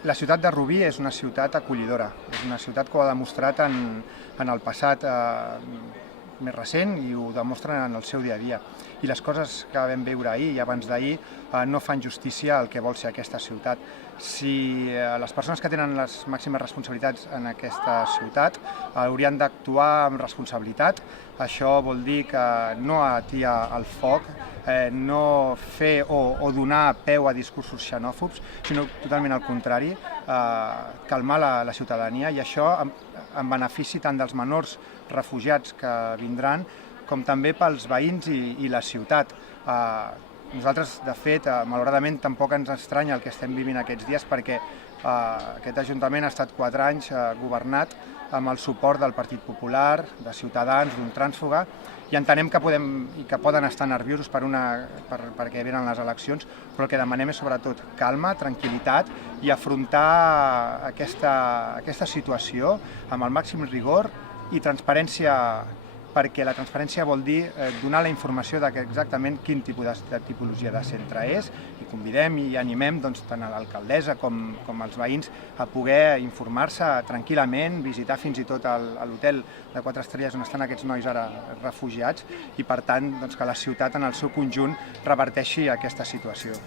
La ciutat de Rubí és una ciutat acollidora, és una ciutat que ho ha demostrat en el passat més recent i ho demostren en el seu dia a dia. I les coses que vam veure ahir i abans d'ahir no fan justícia al que vol ser aquesta ciutat. Si les persones que tenen les màximes responsabilitats en aquesta ciutat haurien d'actuar amb responsabilitat, això vol dir que no atiar el foc, no fer o donar peu a discursos xenòfobs, sinó totalment al contrari, calmar la ciutadania, i això en benefici tant dels menors refugiats que vindran com també pels veïns i la ciutat. Nosaltres, de fet, malauradament tampoc ens estranya el que estem vivint aquests dies, perquè aquest Ajuntament ha estat 4 anys governat amb el suport del Partit Popular, de Ciutadans, d'un trànsfuga, i entenem que poden estar nerviosos perquè venen les eleccions, però el que demanem és sobretot calma, tranquil·litat i afrontar aquesta situació amb el màxim rigor i transparència, perquè la transparència vol dir donar la informació exactament quin tipus de tipologia de centre és, i convidem i animem tant a l'alcaldessa com als veïns a poder informar-se tranquil·lament, visitar fins i tot l'hotel de 4 estrelles on estan aquests nois ara refugiats, i per tant que la ciutat en el seu conjunt reverteixi aquesta situació.